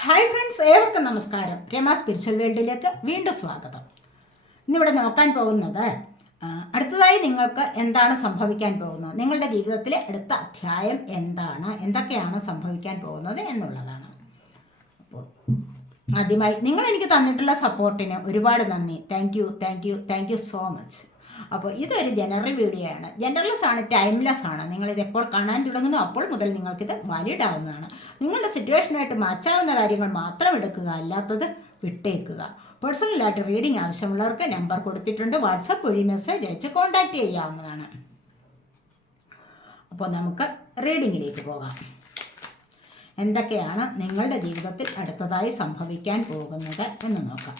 Hi friends ഏവർക്കും നമസ്കാരം. Rama spiritual വേൾഡിലേക്ക് വീണ്ടും സ്വാഗതം. ഇന്നിവിടെ നോക്കാൻ പോകുന്നത് അടുത്തതായി നിങ്ങൾക്ക് എന്താണ് സംഭവിക്കാൻ പോകുന്നത്? നിങ്ങളുടെ ജീവിതത്തിലെ അടുത്ത അധ്യായം എന്താണ്? എന്തൊക്കെയാണ് സംഭവിക്കാൻ പോകുന്നത് എന്നുള്ളതാണ്. അപ്പോൾ ആദ്യമായി നിങ്ങൾ എനിക്ക് തന്നിട്ടുള്ള സപ്പോർട്ടിന് ഒരുപാട് നന്ദി. Thank you thank you thank you so much അപ്പോൾ ഇതൊരു ജനറൽ വീഡിയോ ആണ് ജനറൽസ് ആണ് ടൈംലെസ് ആണ്. നിങ്ങളിത് എപ്പോൾ കാണാൻ തുടങ്ങുന്നു അപ്പോൾ മുതൽ നിങ്ങൾക്കിത് വാലിഡ് ആവുന്നതാണ് നിങ്ങളുടെ സിറ്റുവേഷനായിട്ട് മാച്ചാവുന്ന കാര്യങ്ങൾ മാത്രം എടുക്കുക അല്ലാത്തത് വിട്ടേക്കുക. പേഴ്സണലായിട്ട് റീഡിംഗ് ആവശ്യമുള്ളവർക്ക് നമ്പർ കൊടുത്തിട്ടുണ്ട്. വാട്സപ്പ് വഴി മെസ്സേജ് അയച്ച് കോൺടാക്റ്റ് ചെയ്യാവുന്നതാണ്. അപ്പോൾ നമുക്ക് റീഡിങ്ങിലേക്ക് പോകാം. എന്തൊക്കെയാണ് നിങ്ങളുടെ ജീവിതത്തിൽ അടുത്തതായി സംഭവിക്കാൻ പോകുന്നത് എന്ന് നോക്കാം.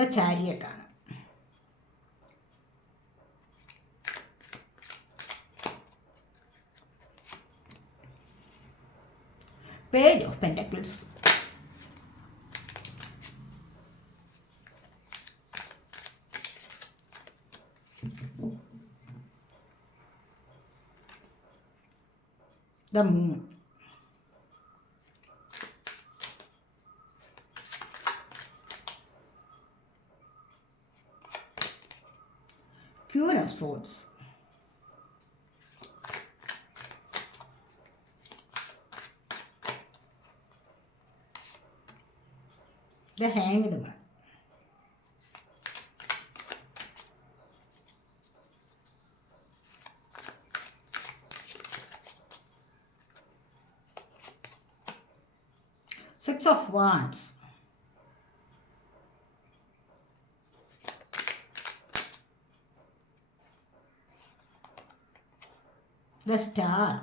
The ചാരിയട്ടാണ് page of pentacles The Hanged Man. Six of Wands. The Star.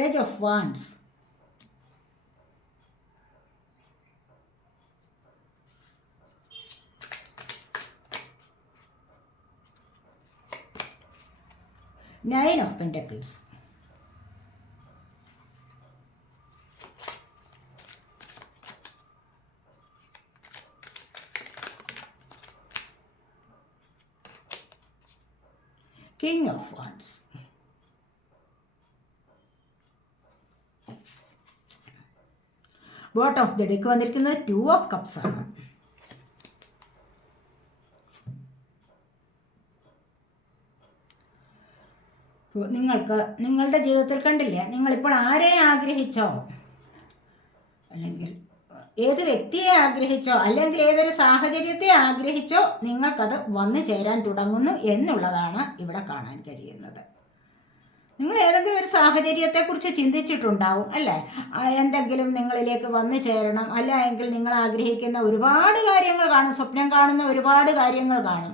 Page of Wands. Nine of Pentacles. King of Wands. Bottom of the deck വന്നിരിക്കുന്നത്? ടു ഓഫ് കപ്സ് ആണ്. നിങ്ങൾക്ക് നിങ്ങളുടെ ജീവിതത്തിൽ കണ്ടില്ലേ? നിങ്ങളിപ്പോൾ ആരെ ആഗ്രഹിച്ചോ? അല്ലെങ്കിൽ ഏത് വ്യക്തിയെ ആഗ്രഹിച്ചോ? അല്ലെങ്കിൽ ഏതൊരു സാഹചര്യത്തെ ആഗ്രഹിച്ചോ? നിങ്ങൾക്കത് വന്നു ചേരാൻ തുടങ്ങുന്നു എന്നുള്ളതാണ് ഇവിടെ കാണാൻ കഴിയുന്നത്. നിങ്ങൾ ഏതെങ്കിലും ഒരു സാഹചര്യത്തെക്കുറിച്ച് ചിന്തിച്ചിട്ടുണ്ടാവും അല്ലേ? എന്തെങ്കിലും നിങ്ങളിലേക്ക് വന്നു ചേരണം അല്ല എങ്കിൽ നിങ്ങൾ ആഗ്രഹിക്കുന്ന ഒരുപാട് കാര്യങ്ങൾ കാണും സ്വപ്നം കാണുന്ന ഒരുപാട് കാര്യങ്ങൾ കാണും.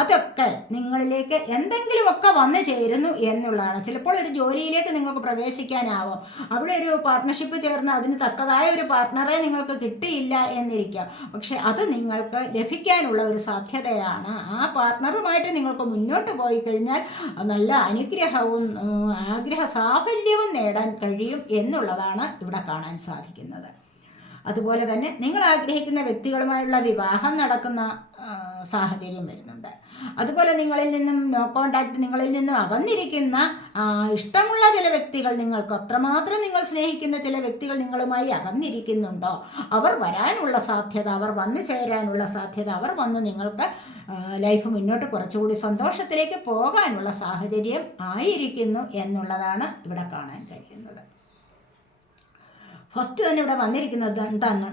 അതൊക്കെ നിങ്ങളിലേക്ക് എന്തെങ്കിലുമൊക്കെ വന്നു ചേരുന്നു എന്നുള്ളതാണ്. ചിലപ്പോൾ ഒരു ജോലിയിലേക്ക് നിങ്ങൾക്ക് പ്രവേശിക്കാനാവും. അവിടെ ഒരു പാർട്ട്ണർഷിപ്പ് ചേർന്ന് അതിന് തക്കതായ ഒരു പാർട്ട്ണറെ നിങ്ങൾക്ക് കിട്ടിയില്ല എന്നിരിക്കാം. പക്ഷെ അത് നിങ്ങൾക്ക് ലഭിക്കാനുള്ള ഒരു സാധ്യതയാണ്. ആ പാർട്ട്ണറുമായിട്ട് നിങ്ങൾക്ക് മുന്നോട്ട് പോയി കഴിഞ്ഞാൽ നല്ല അനുഗ്രഹവും ആഗ്രഹ സാഫല്യവും നേടാൻ കഴിയും എന്നുള്ളതാണ് ഇവിടെ കാണാൻ സാധിക്കുന്നത്. അതുപോലെ തന്നെ നിങ്ങൾ ആഗ്രഹിക്കുന്ന വ്യക്തികളുമായുള്ള വിവാഹം നടക്കുന്ന സാഹചര്യം വരുന്നുണ്ട്. അതുപോലെ നിങ്ങളിൽ നിന്നും നോ കോണ്ടാക്ട് നിങ്ങളിൽ നിന്നും അകന്നിരിക്കുന്ന ഇഷ്ടമുള്ള ചില വ്യക്തികൾ നിങ്ങൾക്ക് അത്രമാത്രം നിങ്ങൾ സ്നേഹിക്കുന്ന ചില വ്യക്തികൾ നിങ്ങളുമായി അകന്നിരിക്കുന്നുണ്ടോ? അവർ വരാനുള്ള സാധ്യത അവർ വന്നു ചേരാനുള്ള സാധ്യത അവർ വന്ന് നിങ്ങൾക്ക് ലൈഫ് മുന്നോട്ട് കുറച്ചുകൂടി സന്തോഷത്തിലേക്ക് പോകാനുള്ള സാഹചര്യം ആയിരിക്കുന്നു എന്നുള്ളതാണ് ഇവിടെ കാണാൻ കഴിയുന്നത്. ഫസ്റ്റ് തന്നെ ഇവിടെ വന്നിരിക്കുന്നത് എന്താണ്?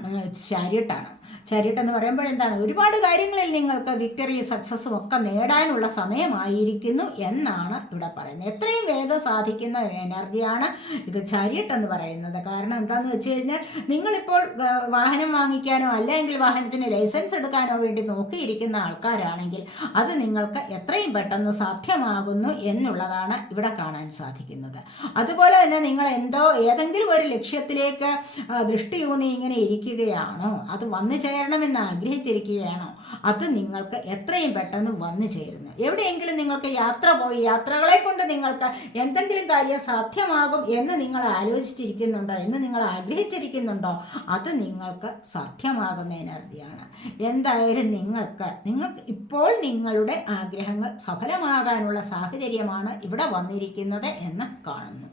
ചാരിയട്ടാണ് ചാരിയട്ട് എന്ന് പറയുമ്പോൾ എന്താണ്? ഒരുപാട് കാര്യങ്ങളിൽ നിങ്ങൾക്ക് വിക്ടറി സക്സസ്സും ഒക്കെ നേടാനുള്ള സമയമായിരിക്കുന്നു എന്നാണ് ഇവിടെ പറയുന്നത്. എത്രയും വേഗം സാധിക്കുന്ന എനർജിയാണ് ഇത് ചാരിയട്ട് എന്ന് പറയുന്നത്. കാരണം എന്താണെന്ന് വെച്ച് കഴിഞ്ഞാൽ നിങ്ങളിപ്പോൾ വാഹനം വാങ്ങിക്കാനോ അല്ലെങ്കിൽ വാഹനത്തിന് ലൈസൻസ് എടുക്കാനോ വേണ്ടി നോക്കിയിരിക്കുന്ന ആൾക്കാരാണെങ്കിൽ അത് നിങ്ങൾക്ക് എത്രയും പെട്ടെന്ന് സാധ്യമാകുന്നു എന്നുള്ളതാണ് ഇവിടെ കാണാൻ സാധിക്കുന്നത്. അതുപോലെ തന്നെ നിങ്ങൾ എന്തോ ഏതെങ്കിലും ഒരു ലക്ഷ്യത്തിലേക്ക് ആ, ദൃഷ്ടിയൂന്നി ഇങ്ങനെ ഇരിക്കുകയാണോ? അത് വന്നു ചേരണമെന്ന് ആഗ്രഹിച്ചിരിക്കുകയാണോ? അത് നിങ്ങൾക്ക് എത്രയും പെട്ടെന്ന് വന്നു ചേരുന്നു. എവിടെയെങ്കിലും നിങ്ങൾക്ക് യാത്ര പോയി യാത്രകളെ കൊണ്ട് നിങ്ങൾക്ക് എന്തെങ്കിലും കാര്യം സാധ്യമാകും എന്ന് നിങ്ങൾ ആലോചിച്ചിരിക്കുന്നുണ്ടോ എന്ന് നിങ്ങൾ ആഗ്രഹിച്ചിരിക്കുന്നുണ്ടോ? അത് നിങ്ങൾക്ക് സാധ്യമാകുന്ന എനർജിയാണ്. എന്തായാലും നിങ്ങൾക്ക് നിങ്ങൾക്ക് ഇപ്പോൾ നിങ്ങളുടെ ആഗ്രഹങ്ങൾ സഫലമാകാനുള്ള സാഹചര്യമാണ് ഇവിടെ വന്നിരിക്കുന്നത് എന്ന് കാണുന്നു.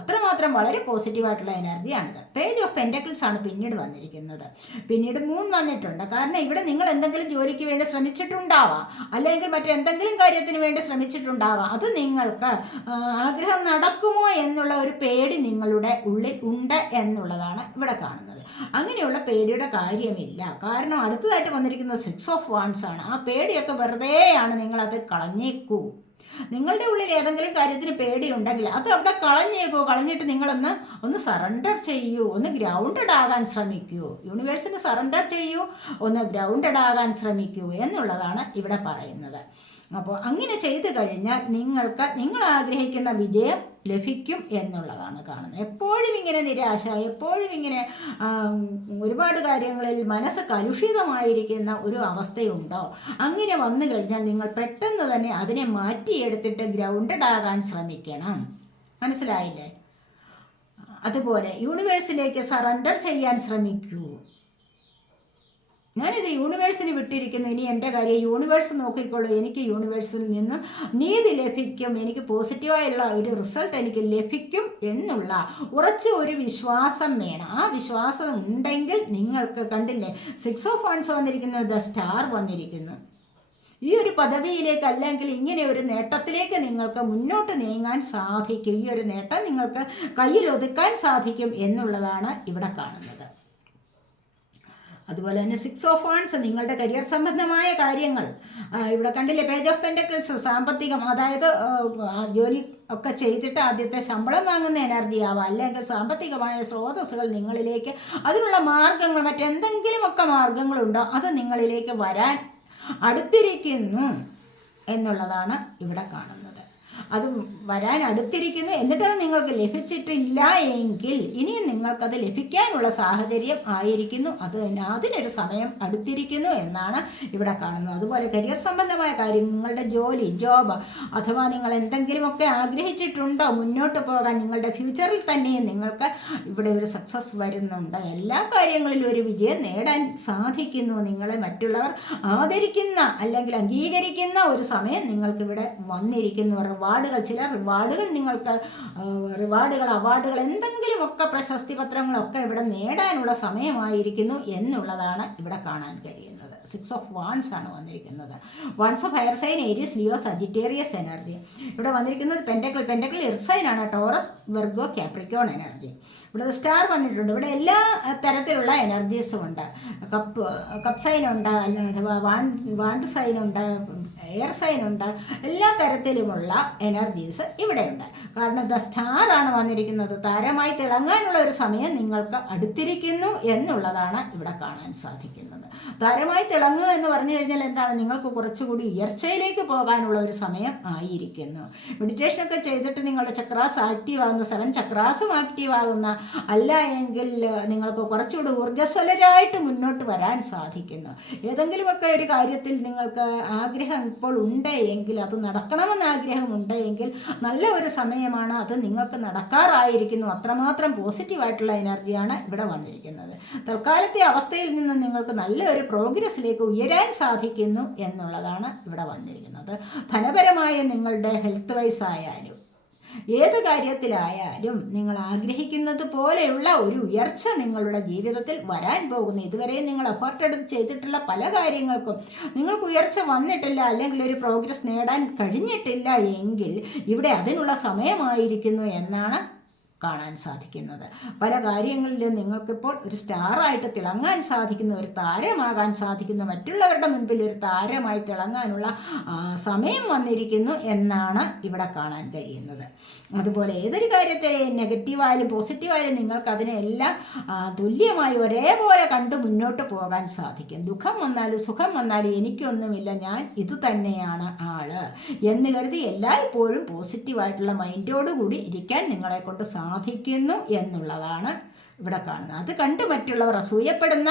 അത്രമാത്രം വളരെ പോസിറ്റീവായിട്ടുള്ള എനർജിയാണിത് പേജ് ഓഫ് പെന്റക്കിൾസ് ആണ് പിന്നീട് വന്നിരിക്കുന്നത്. പിന്നീട് മൂൺ വന്നിട്ടുണ്ട്. കാരണം ഇവിടെ നിങ്ങൾ എന്തെങ്കിലും ജോലിക്ക് വേണ്ടി ശ്രമിച്ചിട്ടുണ്ടാവാം. അല്ലെങ്കിൽ മറ്റെന്തെങ്കിലും കാര്യത്തിന് വേണ്ടി ശ്രമിച്ചിട്ടുണ്ടാവാം. അത് നിങ്ങൾക്ക് ആഗ്രഹം നടക്കുമോ എന്നുള്ള ഒരു പേടി നിങ്ങളുടെ ഉള്ളിൽ ഉണ്ട് എന്നുള്ളതാണ് ഇവിടെ കാണുന്നത്. അങ്ങനെയുള്ള പേടിയുടെ കാര്യമില്ല. കാരണം അടുത്തതായിട്ട് വന്നിരിക്കുന്നത് സിക്സ് ഓഫ് വാൺസ് ആണ്. ആ പേടിയൊക്കെ വെറുതെയാണ് നിങ്ങളത് കളഞ്ഞേക്കൂ. നിങ്ങളുടെ ഉള്ളിൽ ഏതെങ്കിലും കാര്യത്തിന് പേടിയുണ്ടെങ്കിൽ അത് അവിടെ കളഞ്ഞേക്കോ കളഞ്ഞിട്ട് നിങ്ങളൊന്ന് ഒന്ന് സറണ്ടർ ചെയ്യൂ. ഒന്ന് ഗ്രൗണ്ടഡ് ആകാൻ ശ്രമിക്കൂ. യൂണിവേഴ്സിന് സറണ്ടർ ചെയ്യൂ. ഒന്ന് ഗ്രൗണ്ടഡ് ആകാൻ ശ്രമിക്കൂ എന്നുള്ളതാണ് ഇവിടെ പറയുന്നത്. അപ്പോൾ അങ്ങനെ ചെയ്തു കഴിഞ്ഞാൽ നിങ്ങൾക്ക് നിങ്ങൾ ആഗ്രഹിക്കുന്ന വിജയം ലഭിക്കും എന്നുള്ളതാണ് കാണുന്നത്. എപ്പോഴും ഇങ്ങനെ നിരാശ എപ്പോഴും ഇങ്ങനെ ഒരുപാട് കാര്യങ്ങളിൽ മനസ്സ് കലുഷിതമായിരിക്കുന്ന ഒരു അവസ്ഥയുണ്ടോ? അങ്ങനെ വന്നു കഴിഞ്ഞാൽ നിങ്ങൾ പെട്ടെന്ന് തന്നെ അതിനെ മാറ്റിയെടുത്തിട്ട് ഗ്രൗണ്ടഡ് ആകാൻ ശ്രമിക്കണം. മനസ്സിലായില്ലേ? അതുപോലെ യൂണിവേഴ്സിലേക്ക് സറണ്ടർ ചെയ്യാൻ ശ്രമിക്കൂ. ഞാനിത് യൂണിവേഴ്സിന് വിട്ടിരിക്കുന്നു. ഇനി എന്റെ കാര്യം യൂണിവേഴ്സ് നോക്കിക്കോളൂ. എനിക്ക് യൂണിവേഴ്സിൽ നിന്നും നീതി ലഭിക്കും. എനിക്ക് പോസിറ്റീവായുള്ള ഒരു റിസൾട്ട് എനിക്ക് ലഭിക്കും എന്നുള്ള ഉറച്ച ഒരു വിശ്വാസം വേണം. ആ വിശ്വാസം ഉണ്ടെങ്കിൽ നിങ്ങൾക്ക് കണ്ടില്ലേ? സിക്സ് ഓഫ് വൺസ് വന്നിരിക്കുന്നു ദ സ്റ്റാർ വന്നിരിക്കുന്നു. ഈ ഒരു പദവിയിലേക്ക് അല്ലെങ്കിൽ ഇങ്ങനെ ഒരു നേട്ടത്തിലേക്ക് നിങ്ങൾക്ക് മുന്നോട്ട് നീങ്ങാൻ സാധിക്കും. ഈ ഒരു നേട്ടം നിങ്ങൾക്ക് കയ്യിലൊതുക്കാൻ സാധിക്കും എന്നുള്ളതാണ് ഇവിടെ കാണുന്നത്. അതുപോലെ തന്നെ സിക്സ് ഓഫ് ആൺസ് നിങ്ങളുടെ കരിയർ സംബന്ധമായ കാര്യങ്ങൾ. ഇവിടെ കണ്ടില്ലേ പേജ് ഓഫ് പെൻഡക്കിൾസ് സാമ്പത്തികം. അതായത് ജോലി ഒക്കെ ചെയ്തിട്ട് ആദ്യത്തെ ശമ്പളം വാങ്ങുന്ന എനർജി ആവാം. അല്ലെങ്കിൽ സാമ്പത്തികമായ സ്രോതസ്സുകൾ നിങ്ങളിലേക്ക് അതിനുള്ള മാർഗങ്ങൾ മറ്റെന്തെങ്കിലുമൊക്കെ മാർഗങ്ങളുണ്ടോ അത് നിങ്ങളിലേക്ക് വരാൻ അടുത്തിരിക്കുന്നു എന്നുള്ളതാണ് ഇവിടെ കാണുന്നത്. അത് വരാൻ അടുത്തിരിക്കുന്നു. എന്നിട്ടത് നിങ്ങൾക്ക് ലഭിച്ചിട്ടില്ല എങ്കിൽ ഇനിയും നിങ്ങൾക്കത് ലഭിക്കാനുള്ള സാഹചര്യം ആയിരിക്കുന്നു. അത് അതിനൊരു സമയം അടുത്തിരിക്കുന്നു എന്നാണ് ഇവിടെ കാണുന്നത്. അതുപോലെ കരിയർ സംബന്ധമായ കാര്യം നിങ്ങളുടെ ജോലി ജോബ് അഥവാ നിങ്ങൾ എന്തെങ്കിലുമൊക്കെ ആഗ്രഹിച്ചിട്ടുണ്ടോ മുന്നോട്ട് പോകാൻ നിങ്ങളുടെ ഫ്യൂച്ചറിൽ തന്നെയും നിങ്ങൾക്ക് ഇവിടെ ഒരു സക്സസ് വരുന്നുണ്ട്. എല്ലാ കാര്യങ്ങളിലും ഒരു വിജയം നേടാൻ സാധിക്കുന്നു. നിങ്ങളെ മറ്റുള്ളവർ ആദരിക്കുന്ന അല്ലെങ്കിൽ അംഗീകരിക്കുന്ന ഒരു സമയം നിങ്ങൾക്കിവിടെ വന്നിരിക്കുന്നു. റിവാർഡുകൾ ചില റിവാർഡുകൾ നിങ്ങൾക്ക് റിവാർഡുകൾ അവാർഡുകൾ എന്തെങ്കിലുമൊക്കെ പ്രശസ്തി പത്രങ്ങളൊക്കെ ഇവിടെ നേടാനുള്ള സമയമായിരിക്കുന്നു എന്നുള്ളതാണ് ഇവിടെ കാണാൻ കഴിയുന്നത്. സിക്സ് ഓഫ് വാൺസ് ആണ് വന്നിരിക്കുന്നത്. Wands of fire sign Aries Leo Sagittarius energy ഇവിടെ വന്നിരിക്കുന്നത് പെന്റക്കിൾ പെന്റക്കിൾ ഇർസൈൻ ആണ് ടോറസ് വെർഗോ കാപ്രിക്കോൺ എനർജി ഇവിടെ സ്റ്റാർ വന്നിട്ടുണ്ട്. ഇവിടെ എല്ലാ തരത്തിലുള്ള എനർജീസും ഉണ്ട്. കപ്പ് കപ്പ് സൈൻ ഉണ്ട് അഥവാ വാണ്ട് വാണ്ട് സൈൻ ഉണ്ട് എയർ സൈൻ ഉണ്ട്. എല്ലാ തരത്തിലുമുള്ള എനർജീസ് ഇവിടെയുണ്ട്. കാരണം ദ സ്റ്റാർ ആണ് വന്നിരിക്കുന്നത്. താരമായി തിളങ്ങാനുള്ള ഒരു സമയം നിങ്ങൾക്ക് അടുത്തിരിക്കുന്നു എന്നുള്ളതാണ് ഇവിടെ കാണാൻ സാധിക്കുന്നത്. താരമായി തിളങ്ങുക എന്ന് പറഞ്ഞു കഴിഞ്ഞാൽ എന്താണ്? നിങ്ങൾക്ക് കുറച്ചുകൂടി ഉയർച്ചയിലേക്ക് പോകാനുള്ള ഒരു സമയം ആയിരിക്കുന്നു. മെഡിറ്റേഷനൊക്കെ ചെയ്തിട്ട് നിങ്ങളുടെ ചക്രാസ് ആക്റ്റീവ് ആകുന്ന സെവൻ ചക്രാസും ആക്റ്റീവ് ആകുന്ന അല്ല എങ്കിൽ നിങ്ങൾക്ക് കുറച്ചുകൂടി ഊർജസ്വലരായിട്ട് മുന്നോട്ട് വരാൻ സാധിക്കുന്നു. ഏതെങ്കിലുമൊക്കെ ഒരു കാര്യത്തിൽ നിങ്ങൾക്ക് ആഗ്രഹം ഇപ്പോൾ ഉണ്ട് എങ്കിൽ അത് നടക്കണമെന്ന് ആഗ്രഹമുണ്ട് എങ്കിൽ നല്ല ഒരു സമയമാണ് അത് നിങ്ങൾക്ക് നടക്കാറായിരിക്കുന്നു. അത്രമാത്രം പോസിറ്റീവായിട്ടുള്ള എനർജിയാണ് ഇവിടെ വന്നിരിക്കുന്നത്. തൽക്കാലത്തെ അവസ്ഥയിൽ നിന്ന് നിങ്ങൾക്ക് നല്ലൊരു പ്രോഗ്രസ്സിലേക്ക് ഉയരാൻ സാധിക്കുന്നു എന്നുള്ളതാണ് ഇവിടെ വന്നിരിക്കുന്നത്. ധനപരമായ നിങ്ങളുടെ ഹെൽത്ത് വൈസ് ആയാലും ഏത് കാര്യത്തിലായാലും നിങ്ങൾ ആഗ്രഹിക്കുന്നത് പോലെയുള്ള ഒരു ഉയർച്ച നിങ്ങളുടെ ജീവിതത്തിൽ വരാൻ പോകുന്നു. ഇതുവരെ നിങ്ങൾ എഫേർട്ട് എടുത്ത് ചെയ്തിട്ടുള്ള പല കാര്യങ്ങൾക്കും നിങ്ങൾക്ക് ഉയർച്ച വന്നിട്ടില്ല അല്ലെങ്കിൽ ഒരു പ്രോഗ്രസ് നേടാൻ കഴിഞ്ഞിട്ടില്ല എങ്കിൽ ഇവിടെ അതിനുള്ള സമയമായിരിക്കുന്നു എന്നാണ് കാണാൻ സാധിക്കുന്നത്. പല കാര്യങ്ങളിലും നിങ്ങൾക്കിപ്പോൾ ഒരു സ്റ്റാറായിട്ട് തിളങ്ങാൻ സാധിക്കുന്ന ഒരു താരമാകാൻ സാധിക്കുന്ന മറ്റുള്ളവരുടെ മുൻപിൽ ഒരു താരമായി തിളങ്ങാനുള്ള സമയം വന്നിരിക്കുന്നു എന്നാണ് ഇവിടെ കാണാൻ കഴിയുന്നത്. അതുപോലെ ഏതൊരു കാര്യത്തെ നെഗറ്റീവായാലും പോസിറ്റീവായാലും നിങ്ങൾക്ക് അതിനെല്ലാം തുല്യമായി ഒരേപോലെ കണ്ട് മുന്നോട്ട് പോകാൻ സാധിക്കും. ദുഃഖം വന്നാലും സുഖം വന്നാലും എനിക്കൊന്നുമില്ല ഞാൻ ഇത് തന്നെയാണ് ആൾ എന്ന് കരുതി എല്ലായ്പ്പോഴും പോസിറ്റീവായിട്ടുള്ള മൈൻഡോടുകൂടി ഇരിക്കാൻ നിങ്ങളെ കൊണ്ട് സാധിക്കുന്നു എന്നുള്ളതാണ് ഇവിടെ കാണുന്നത്. അത് കണ്ട് മറ്റുള്ളവർ അസൂയപ്പെടുന്ന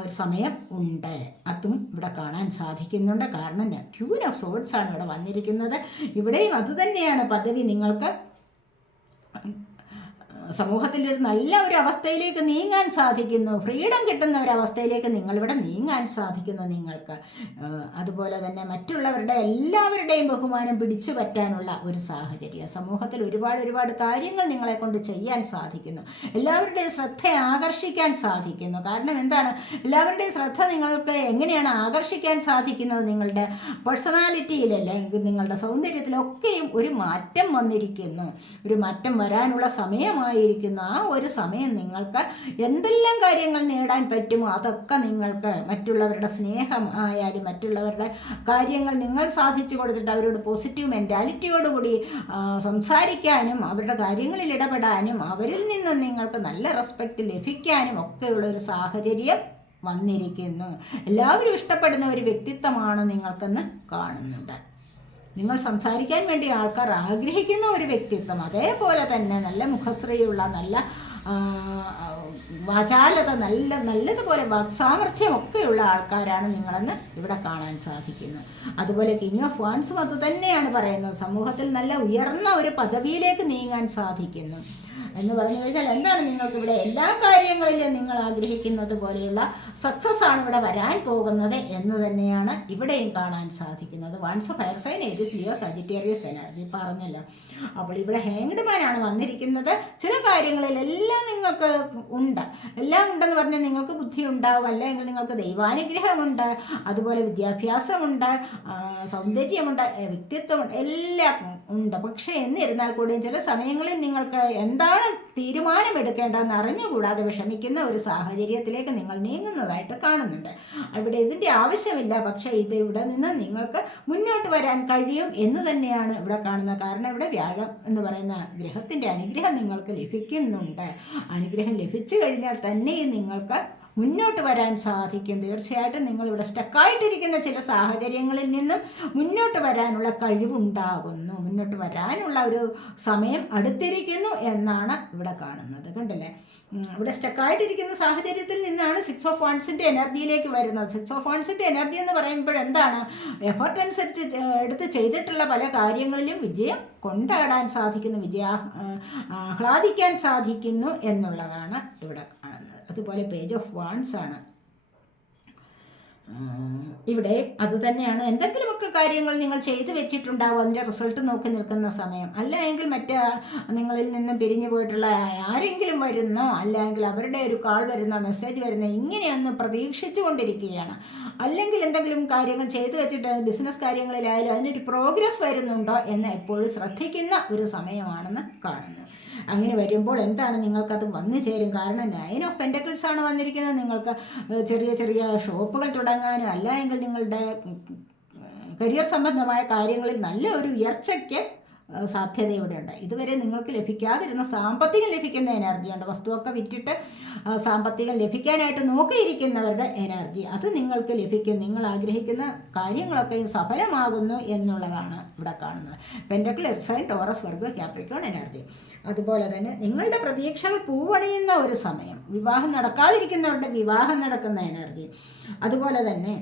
ഒരു സമയം ഉണ്ട്. അതും ഇവിടെ കാണാൻ സാധിക്കുന്നുണ്ട്. കാരണം ക്യൂൻ ഓഫ് സോഡ്സ് ആണ് ഇവിടെ വന്നിരിക്കുന്നത്. ഇവിടെയും അതുതന്നെയാണ് പദവി നിങ്ങൾക്ക് സമൂഹത്തിൽ ഒരു നല്ല ഒരു അവസ്ഥയിലേക്ക് നീങ്ങാൻ സാധിക്കുന്നു. ഫ്രീഡം കിട്ടുന്ന ഒരു അവസ്ഥയിലേക്ക് നിങ്ങളിവിടെ നീങ്ങാൻ സാധിക്കുന്നു നിങ്ങൾക്ക്. അതുപോലെ തന്നെ മറ്റുള്ളവരുടെ എല്ലാവരുടെയും ബഹുമാനം പിടിച്ചു പറ്റാനുള്ള ഒരു സാഹചര്യം. സമൂഹത്തിൽ ഒരുപാട് ഒരുപാട് കാര്യങ്ങൾ നിങ്ങളെ കൊണ്ട് ചെയ്യാൻ സാധിക്കുന്നു. എല്ലാവരുടെയും ശ്രദ്ധ ആകർഷിക്കാൻ സാധിക്കുന്നു. കാരണം എന്താണ്? എല്ലാവരുടെയും ശ്രദ്ധ നിങ്ങൾക്ക് എങ്ങനെയാണ് ആകർഷിക്കാൻ സാധിക്കുന്നത്? നിങ്ങളുടെ പേഴ്സണാലിറ്റിയിൽ അല്ലെങ്കിൽ നിങ്ങളുടെ സൗന്ദര്യത്തിലൊക്കെയും ഒരു മാറ്റം വന്നിരിക്കുന്നു. ഒരു മാറ്റം വരാനുള്ള സമയമായിരിക്കുന്നു ആ ഒരു സമയം നിങ്ങൾക്ക് എന്തെല്ലാം കാര്യങ്ങൾ നേടാൻ പറ്റുമോ അതൊക്കെ നിങ്ങൾക്ക് മറ്റുള്ളവരുടെ സ്നേഹം ആയാലും മറ്റുള്ളവരുടെ കാര്യങ്ങൾ നിങ്ങൾ സാധിച്ചു കൊടുത്തിട്ട് അവരോട് പോസിറ്റീവ് മെന്റാലിറ്റിയോടുകൂടി സംസാരിക്കാനും അവരുടെ കാര്യങ്ങളിൽ ഇടപെടാനും അവരിൽ നിന്ന് നിങ്ങൾക്ക് നല്ല റെസ്പെക്റ്റ് ലഭിക്കാനും ഒക്കെയുള്ള ഒരു സാഹചര്യം വന്നിരിക്കുന്നു. എല്ലാവരും ഇഷ്ടപ്പെടുന്ന ഒരു വ്യക്തിത്വമാണ് നിങ്ങൾക്കെന്ന് കാണുന്നുണ്ട്. നിങ്ങൾ സംസാരിക്കാൻ വേണ്ടി ആൾക്കാർ ആഗ്രഹിക്കുന്ന ഒരു വ്യക്തിത്വം. അതേപോലെ തന്നെ നല്ല മുഖശ്രീയുള്ള നല്ല വാചാലത നല്ല നല്ലതുപോലെ വാക്സാമർഥ്യം ഒക്കെയുള്ള ആൾക്കാരാണ് നിങ്ങളെന്ന് ഇവിടെ കാണാൻ സാധിക്കുന്നത് അതുപോലെ കിങ് ഓഫ് വാൺസും അത് തന്നെയാണ് പറയുന്നത്. സമൂഹത്തിൽ നല്ല ഉയർന്ന ഒരു പദവിയിലേക്ക് നീങ്ങാൻ സാധിക്കുന്നു. എന്ന് പറഞ്ഞു കഴിഞ്ഞാൽ എന്താണ് നിങ്ങൾക്ക് ഇവിടെ എല്ലാ കാര്യങ്ങളിലും നിങ്ങൾ ആഗ്രഹിക്കുന്നത് പോലെയുള്ള സക്സസ് ആണ് ഇവിടെ വരാൻ പോകുന്നത് എന്ന് തന്നെയാണ് ഇവിടെയും കാണാൻ സാധിക്കുന്നത്. Wands fire sign Aries Leo Sagittarius energy പറഞ്ഞല്ലോ. അപ്പോൾ ഇവിടെ ഹേങ്ഡ് മാനാണ് വന്നിരിക്കുന്നത്. ചില കാര്യങ്ങളിലെല്ലാം നിങ്ങൾക്ക് ഉണ്ട് എല്ലാം ഉണ്ടെന്ന് പറഞ്ഞാൽ നിങ്ങൾക്ക് ബുദ്ധി ഉണ്ടാവും. അല്ലെങ്കിൽ നിങ്ങൾക്ക് ദൈവാനുഗ്രഹമുണ്ട്. അതുപോലെ വിദ്യാഭ്യാസമുണ്ട്. സൗന്ദര്യമുണ്ട്. വ്യക്തിത്വമുണ്ട്. എല്ലാം ഉണ്ട്. പക്ഷേ എന്നിരുന്നാൽ കൂടിയും ചില സമയങ്ങളിൽ നിങ്ങൾക്ക് എന്താണ് തീരുമാനമെടുക്കേണ്ടതെന്ന് അറിഞ്ഞുകൂടാതെ വിഷമിക്കുന്ന ഒരു സാഹചര്യത്തിലേക്ക് നിങ്ങൾ നീങ്ങുന്നതായിട്ട് കാണുന്നുണ്ട്. അവിടെ ഇതിന്റെ ആവശ്യമില്ല. പക്ഷേ ഇത് ഇവിടെ നിന്ന് നിങ്ങൾക്ക് മുന്നോട്ട് വരാൻ കഴിയും എന്ന് തന്നെയാണ് ഇവിടെ കാണുന്നത്. കാരണം ഇവിടെ വ്യാഴം എന്ന് പറയുന്ന ഗ്രഹത്തിന്റെ അനുഗ്രഹം നിങ്ങൾക്ക് ലഭിക്കുന്നുണ്ട്. അനുഗ്രഹം ലഭിച്ചു കഴിഞ്ഞാൽ തന്നെയും നിങ്ങൾക്ക് മുന്നോട്ട് വരാൻ സാധിക്കും. തീർച്ചയായിട്ടും നിങ്ങളിവിടെ സ്റ്റക്കായിട്ടിരിക്കുന്ന ചില സാഹചര്യങ്ങളിൽ നിന്നും മുന്നോട്ട് വരാനുള്ള കഴിവുണ്ടാകുന്നു. മുന്നോട്ട് വരാനുള്ള ഒരു സമയം അടുത്തിരിക്കുന്നു എന്നാണ് ഇവിടെ കാണുന്നത്. കണ്ടില്ലേ? ഇവിടെ സ്റ്റക്കായിട്ടിരിക്കുന്ന സാഹചര്യത്തിൽ നിന്നാണ് സിക്സ് ഓഫ് വൺസിന്റെ എനർജിയിലേക്ക് വരുന്നത്. സിക്സ് ഓഫ് വൺസിന്റെ എനർജി എന്ന് പറയുമ്പോൾ എന്താണ്? എഫർട്ട് അനുസരിച്ച് എടുത്ത് ചെയ്തിട്ടുള്ള പല കാര്യങ്ങളിലും വിജയം കൊണ്ടാടാൻ സാധിക്കുന്നു വിജയ ആഹ്ലാദിക്കാൻ സാധിക്കുന്നു എന്നുള്ളതാണ് ഇവിടെ അതുപോലെ പേജ് ഓഫ് വാൺസ് ആണ്. ഇവിടെ അതുതന്നെയാണ് എന്തെങ്കിലുമൊക്കെ കാര്യങ്ങൾ നിങ്ങൾ ചെയ്തു വെച്ചിട്ടുണ്ടാവും അതിന്റെ റിസൾട്ട് നോക്കി നിൽക്കുന്ന സമയം. അല്ല എങ്കിൽ മറ്റ് നിങ്ങളിൽ നിന്നും പിരിഞ്ഞു പോയിട്ടുള്ള ആരെങ്കിലും വരുന്നോ അല്ലെങ്കിൽ അവരുടെ ഒരു കാൾ വരുന്നോ മെസ്സേജ് വരുന്നോ ഇങ്ങനെയൊന്ന് പ്രതീക്ഷിച്ചു കൊണ്ടിരിക്കുകയാണ്. അല്ലെങ്കിൽ എന്തെങ്കിലും കാര്യങ്ങൾ ചെയ്തു വെച്ചിട്ട് ബിസിനസ് കാര്യങ്ങളിലായാലും അതിനൊരു പ്രോഗ്രസ് വരുന്നുണ്ടോ എന്ന് എപ്പോഴും ശ്രദ്ധിക്കുന്ന ഒരു സമയമാണെന്ന് കാണുന്നു. അങ്ങനെ വരുമ്പോൾ എന്താണ് നിങ്ങൾക്കത് വന്നു ചേരും? കാരണം നയൻ ഓഫ് പെന്റക്കിൾസ് ആണ് വന്നിരിക്കുന്നത്. നിങ്ങൾക്ക് ചെറിയ ചെറിയ ഷോപ്പുകൾ തുടങ്ങാനും അല്ല എങ്കിൽ നിങ്ങളുടെ കരിയർ സംബന്ധമായ കാര്യങ്ങളിൽ നല്ല ഒരു ഉയർച്ചയ്ക്ക് ഏഹ്, സാധ്യത ഇവിടെ ഉണ്ട് ഇതുവരെ നിങ്ങൾക്ക് ലഭിക്കാതിരുന്ന സാമ്പത്തികം ലഭിക്കുന്ന എനർജിയുണ്ട്. വസ്തുവൊക്കെ വിറ്റിട്ട് സാമ്പത്തികം ലഭിക്കാനായിട്ട് നോക്കിയിരിക്കുന്നവരുടെ എനർജി. അത് നിങ്ങൾക്ക് ലഭിക്കും. നിങ്ങൾ ആഗ്രഹിക്കുന്ന കാര്യങ്ങളൊക്കെ സഫലമാകുന്നു എന്നുള്ളതാണ് ഇവിടെ കാണുന്നത്. Pentacle earth sign Taurus Virgo Capricorn energy. അതുപോലെ തന്നെ നിങ്ങളുടെ പ്രതീക്ഷകൾ പൂവണിയുന്ന ഒരു സമയം. വിവാഹം നടക്കാതിരിക്കുന്നവരുടെ വിവാഹം നടക്കുന്ന എനർജി. അതുപോലെ തന്നെ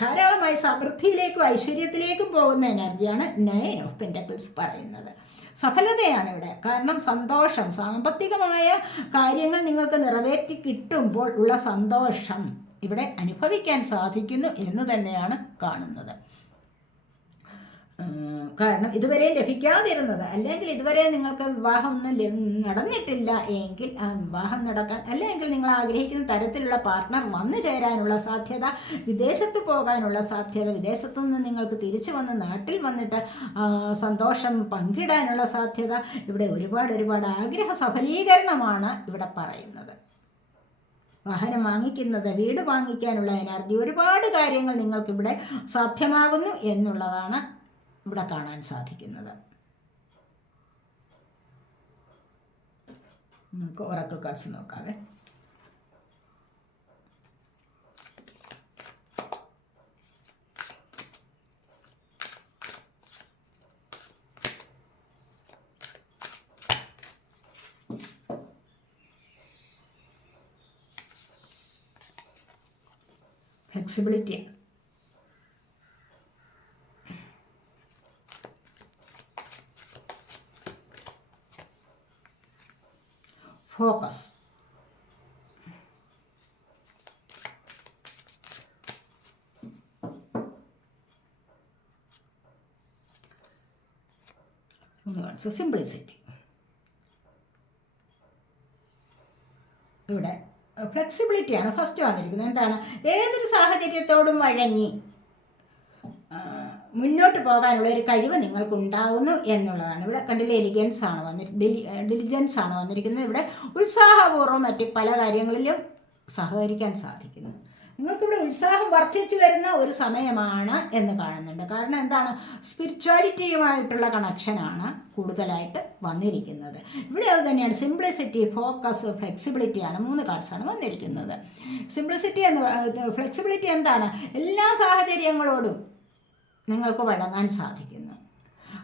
ധാരാളമായി സമൃദ്ധിയിലേക്കും ഐശ്വര്യത്തിലേക്കും പോകുന്ന എനർജിയാണ് നയൻ ഓഫ് പെന്റക്കിൾസ് പറയുന്നത്. സഫലതയാണ് ഇവിടെ. കാരണം സന്തോഷം സാമ്പത്തികമായ കാര്യങ്ങൾ നിങ്ങൾക്ക് നിറവേറ്റി കിട്ടുമ്പോൾ ഉള്ള സന്തോഷം ഇവിടെ അനുഭവിക്കാൻ സാധിക്കുന്നു എന്ന് തന്നെയാണ് കാണുന്നത്. കാരണം ഇതുവരെ ലഭിക്കാതിരുന്നത്. അല്ലെങ്കിൽ ഇതുവരെ നിങ്ങൾക്ക് വിവാഹം ഒന്നും നടന്നിട്ടില്ല എങ്കിൽ ആ വിവാഹം നടക്കാൻ അല്ലെങ്കിൽ നിങ്ങൾ ആഗ്രഹിക്കുന്ന തരത്തിലുള്ള പാർട്ട്ണർ വന്നു ചേരാനുള്ള സാധ്യത വിദേശത്ത് പോകാനുള്ള സാധ്യത വിദേശത്തു നിന്ന് നിങ്ങൾക്ക് തിരിച്ചു വന്ന് നാട്ടിൽ വന്നിട്ട് സന്തോഷം പങ്കിടാനുള്ള സാധ്യത ഇവിടെ ഒരുപാട് ഒരുപാട് ആഗ്രഹ സഫലീകരണമാണ് ഇവിടെ പറയുന്നത്. വാഹനം വാങ്ങിക്കുന്നത് വീട് വാങ്ങിക്കാനുള്ള എനർജി ഒരുപാട് കാര്യങ്ങൾ നിങ്ങൾക്കിവിടെ സാധ്യമാകുന്നു എന്നുള്ളതാണ് ഇവിടെ കാണാൻ സാധിക്കുന്നത്. നമുക്ക് ഒറക്കിൾ കാർഡ്സ് നോക്കാവേ. ഫ്ലെക്സിബിലിറ്റിയാണ് ഫോക്കസ് ഒന്ന് കാണിച്ചു സിംപ്ലിസിറ്റി ഇവിടെ ഫ്ലെക്സിബിലിറ്റിയാണ് ഫസ്റ്റ് വന്നിരിക്കുന്നത്. എന്താണ്? ഏതൊരു സാഹചര്യത്തോടും വഴങ്ങി. മുന്നോട്ട് പോകാനുള്ള ഒരു കഴിവ് നിങ്ങൾക്ക് ഉണ്ടാകുന്നു എന്നുള്ളതാണ്. ഇവിടെ കണ്ടില്ല എലിഗൻസ് ആണ് വന്നിരിക്കുന്നത് ഡിലിജൻസ് ആണ് വന്നിരിക്കുന്നത്. ഇവിടെ ഉത്സാഹപൂർവം മറ്റ് പല കാര്യങ്ങളിലും സഹകരിക്കാൻ സാധിക്കുന്നു. നിങ്ങൾക്കിവിടെ ഉത്സാഹം വർദ്ധിച്ചു വരുന്ന ഒരു സമയമാണ് എന്ന് കാണുന്നുണ്ട്. കാരണം എന്താണ്? സ്പിരിച്വാലിറ്റിയുമായിട്ടുള്ള കണക്ഷനാണ് കൂടുതലായിട്ട് വന്നിരിക്കുന്നത്. ഇവിടെ അത് തന്നെയാണ്. സിംപ്ലിസിറ്റി ഫോക്കസ് ഫ്ലെക്സിബിലിറ്റിയാണ് മൂന്ന് കാർഡ്സാണ് വന്നിരിക്കുന്നത്. സിംപ്ലിസിറ്റി എന്ന് ഫ്ലെക്സിബിലിറ്റി എന്താണ്? എല്ലാ സാഹചര്യങ്ങളോടും നിങ്ങൾക്ക് വഴങ്ങാൻ സാധിക്കുന്നു.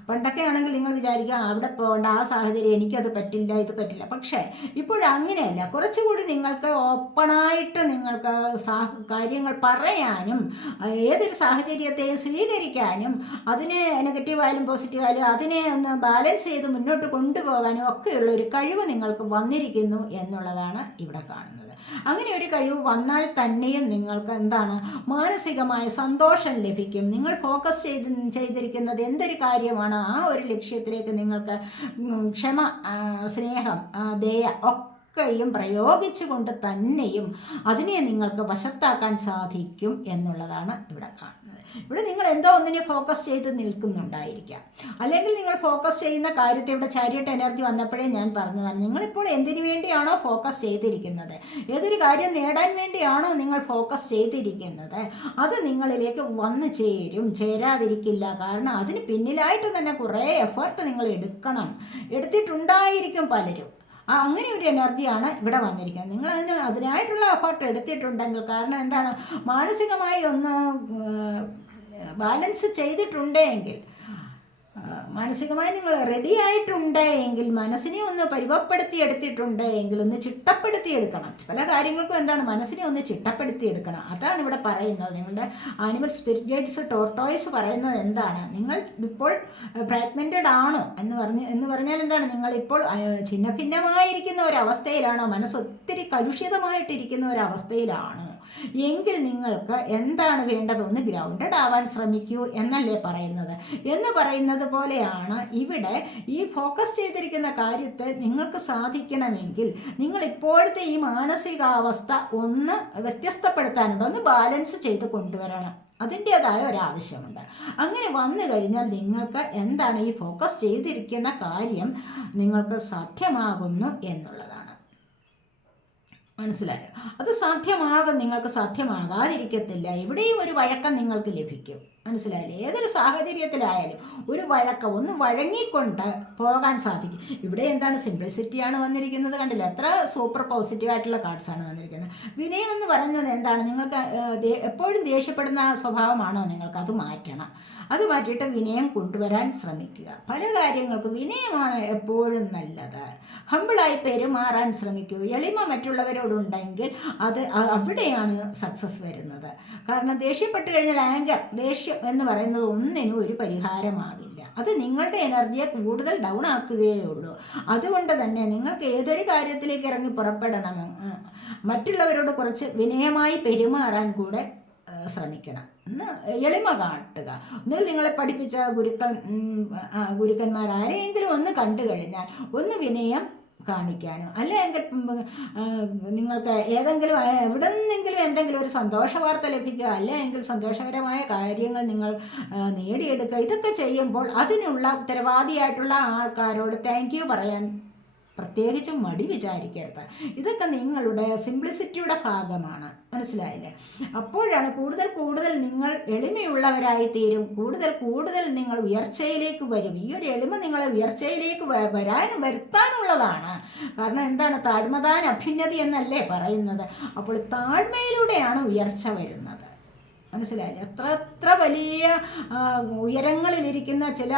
പണ്ടൊക്കെ ആണെങ്കിൽ നിങ്ങൾ വിചാരിക്കുക അവിടെ പോകേണ്ട ആ സാഹചര്യം എനിക്കത് പറ്റില്ല ഇത് പറ്റില്ല. പക്ഷേ ഇപ്പോഴങ്ങനെയല്ല കുറച്ചുകൂടി നിങ്ങൾക്ക് ഓപ്പണായിട്ട് നിങ്ങൾക്ക് കാര്യങ്ങൾ പറയാനും ഏതൊരു സാഹചര്യത്തെയും സ്വീകരിക്കാനും അതിനെ നെഗറ്റീവായാലും പോസിറ്റീവായാലും അതിനെ ഒന്ന് ബാലൻസ് ചെയ്ത് മുന്നോട്ട് കൊണ്ടുപോകാനും ഒക്കെയുള്ള ഒരു കഴിവ് നിങ്ങൾക്ക് വന്നിരിക്കുന്നു എന്നുള്ളതാണ് ഇവിടെ കാണുന്നത്. അങ്ങനെ ഒരു കഴിവ് വന്നാൽ തന്നെയും നിങ്ങൾക്ക് എന്താണ്? മാനസികമായ സന്തോഷം ലഭിക്കും. നിങ്ങൾ ഫോക്കസ് ചെയ്ത് ചെയ്തിരിക്കുന്നത് എന്തൊരു കാര്യമാണ്? ആ ഒരു ലക്ഷ്യത്തിലേക്ക് നിങ്ങൾക്ക് ക്ഷമ സ്നേഹം ദയ ദയ ഒക്കെയും പ്രയോഗിച്ചുകൊണ്ട് തന്നെയും അതിനെ നിങ്ങൾക്ക് വശത്താക്കാൻ സാധിക്കും എന്നുള്ളതാണ് ഇവിടെ കാണുന്നത്. ഇവിടെ നിങ്ങൾ എന്തോ ഒന്നിനെ ഫോക്കസ് ചെയ്ത് നിൽക്കുന്നുണ്ടായിരിക്കാം. അല്ലെങ്കിൽ നിങ്ങൾ ഫോക്കസ് ചെയ്യുന്ന കാര്യത്തെ ഇവിടെ ചാരിയട്ട് എനർജി വന്നപ്പോഴേ ഞാൻ പറഞ്ഞതാണ്. നിങ്ങളിപ്പോൾ എന്തിനു വേണ്ടിയാണോ ഫോക്കസ് ചെയ്തിരിക്കുന്നത്? ഏതൊരു കാര്യം നേടാൻ വേണ്ടിയാണോ നിങ്ങൾ ഫോക്കസ് ചെയ്തിരിക്കുന്നത്? അത് നിങ്ങളിലേക്ക് വന്നു ചേരും. ചേരാതിരിക്കില്ല. കാരണം അതിന് പിന്നിലായിട്ട് തന്നെ കുറേ എഫേർട്ട് നിങ്ങൾ എടുക്കണം. എടുത്തിട്ടുണ്ടായിരിക്കും പലരും. ആ അങ്ങനെ ഒരു എനർജിയാണ് ഇവിടെ വന്നിരിക്കുന്നത്. നിങ്ങൾ അതിന് അതിനായിട്ടുള്ള എഫേർട്ട് എടുത്തിട്ടുണ്ടെങ്കിൽ കാരണം എന്താണ്? മാനസികമായി ഒന്ന് ബാലൻസ് ചെയ്തിട്ടുണ്ടെങ്കിൽ മാനസികമായി നിങ്ങൾ റെഡി ആയിട്ടുണ്ട് എങ്കിൽ മനസ്സിനെ ഒന്ന് പരിവപ്പെടുത്തി എടുത്തിട്ടുണ്ട് എങ്കിൽ ഒന്ന് ചിട്ടപ്പെടുത്തി എടുക്കണം. പല കാര്യങ്ങൾക്കും എന്താണ്? മനസ്സിനെ ഒന്ന് ചിട്ടപ്പെടുത്തി എടുക്കണം. അതാണ് ഇവിടെ പറയുന്നത്. നിങ്ങളുടെ ആനിമൽ സ്പിരിറ്റ് ഗൈഡ്സ് ടോർട്ടോയ്സ് പറയുന്നത് എന്താണ്? നിങ്ങൾ ഇപ്പോൾ ഫ്രാഗ്മെന്റഡ് ആണോ എന്ന് പറഞ്ഞ് എന്ന് പറഞ്ഞാൽ എന്താണ്? നിങ്ങൾ ഇപ്പോൾ ഛിന്ന ഭിന്നമായിരിക്കുന്ന ഒരവസ്ഥയിലാണോ. മനസ്സ് ഒത്തിരി കലുഷിതമായിട്ടിരിക്കുന്ന ഒരവസ്ഥയിലാണോ. എങ്കിൽ നിങ്ങൾക്ക് എന്താണ് വേണ്ടത് ഒന്ന് ഗ്രൗണ്ടഡ് ആവാൻ ശ്രമിക്കൂ എന്നല്ലേ പറയുന്നത്. എന്ന് പറയുന്നത് പോലെയാണ് ഇവിടെ ഈ ഫോക്കസ് ചെയ്തിരിക്കുന്ന കാര്യത്തെ നിങ്ങൾക്ക് സാധിക്കണമെങ്കിൽ നിങ്ങൾ ഇപ്പോഴത്തെ ഈ മാനസികാവസ്ഥ ഒന്ന് വ്യത്യസ്തപ്പെടുത്താനുണ്ട് ഒന്ന് ബാലൻസ് ചെയ്ത് കൊണ്ടുവരണം. അതിന്റേതായ ഒരാവശ്യമുണ്ട് അങ്ങനെ വന്നു കഴിഞ്ഞാൽ നിങ്ങൾക്ക് എന്താണ് ഈ ഫോക്കസ് ചെയ്തിരിക്കുന്ന കാര്യം നിങ്ങൾക്ക് സാധ്യമാകുന്നു എന്നുള്ളതാണ്. മനസ്സിലായോ? അത് സാധ്യമാകും നിങ്ങൾക്ക് സാധ്യമാകാതിരിക്കത്തില്ല. എവിടെയും ഒരു വഴക്കം നിങ്ങൾക്ക് ലഭിക്കും. മനസ്സിലായില്ലേ? ഏതൊരു സാഹചര്യത്തിലായാലും ഒരു വഴക്കം ഒന്ന് വഴങ്ങിക്കൊണ്ട് പോകാൻ സാധിക്കും. ഇവിടെ എന്താണ് സിംപ്ലിസിറ്റിയാണ് വന്നിരിക്കുന്നത് കണ്ടില്ല? എത്ര സൂപ്പർ പോസിറ്റീവ് ആയിട്ടുള്ള കാർഡ്സാണ് വന്നിരിക്കുന്നത്. വിനയം എന്ന് പറയുന്നത് എന്താണ്? നിങ്ങൾക്ക് എപ്പോഴും ദേഷ്യപ്പെടുന്ന സ്വഭാവമാണോ നിങ്ങൾക്ക്? അത് മാറ്റണം. അത് മാറ്റിയിട്ട് വിനയം കൊണ്ടുവരാൻ ശ്രമിക്കുക. പല കാര്യങ്ങൾക്കും വിനയമാണ് എപ്പോഴും നല്ലത്. ഹമ്പിളായി പെരുമാറാൻ ശ്രമിക്കുക എളിമ മറ്റുള്ളവരോടുണ്ടെങ്കിൽ അത് അവിടെയാണ് സക്സസ് വരുന്നത്. കാരണം ദേഷ്യപ്പെട്ട് കഴിഞ്ഞാൽ ആങ്കർ ദേഷ്യം എന്ന് പറയുന്നത് ഒന്നിനും ഒരു പരിഹാരമാവില്ല. അത് നിങ്ങളുടെ എനർജിയെ കൂടുതൽ ഡൗൺ ആക്കുകയേ ഉള്ളൂ അതുകൊണ്ട് തന്നെ നിങ്ങൾക്ക് ഏതൊരു കാര്യത്തിലേക്ക് ഇറങ്ങി പുറപ്പെടണം. മറ്റുള്ളവരോട് കുറച്ച് വിനയമായി പെരുമാറാൻ കൂടെ ശ്രമിക്കണം. ഒന്ന് എളിമ കാട്ടുക. ഒന്നുകിൽ നിങ്ങളെ പഠിപ്പിച്ച ഗുരുക്കൾ ഗുരുക്കന്മാർ ആരെയെങ്കിലും ഒന്ന് കണ്ടു കഴിഞ്ഞാൽ ഒന്ന് വിനയം കാണിക്കാനും അല്ലെങ്കിൽ നിങ്ങൾക്ക് ഏതെങ്കിലും എവിടെ നിന്നെങ്കിലും എന്തെങ്കിലും ഒരു സന്തോഷ വാർത്ത ലഭിക്കുക അല്ലെങ്കിൽ സന്തോഷകരമായ കാര്യങ്ങൾ നിങ്ങൾ നേടിയെടുക്കുക ഇതൊക്കെ ചെയ്യുമ്പോൾ അതിനുള്ള ഉത്തരവാദിയായിട്ടുള്ള ആൾക്കാരോട് താങ്ക് പറയാൻ പ്രത്യേകിച്ചും മടി വിചാരിക്കരുത്. ഇതൊക്കെ നിങ്ങളുടെ സിംപ്ലിസിറ്റിയുടെ ഭാഗമാണ്. മനസ്സിലായില്ലേ? അപ്പോഴാണ് കൂടുതൽ കൂടുതൽ നിങ്ങൾ എളിമയുള്ളവരായി തീരും. കൂടുതൽ കൂടുതൽ നിങ്ങൾ ഉയർച്ചയിലേക്ക് വരും. ഈ ഒരു എളിമ നിങ്ങളെ ഉയർച്ചയിലേക്ക് വരാൻ വരുത്താനുള്ളതാണ്. കാരണം എന്താണ്? താഴ്മതാൻ അഭിന്നതി എന്നല്ലേ പറയുന്നത്. അപ്പോൾ താഴ്മയിലൂടെയാണ് ഉയർച്ച വരുന്നത്. മനസ്സിലായില്ലേ? എത്ര എത്ര വലിയ ഉയരങ്ങളിലിരിക്കുന്ന ചില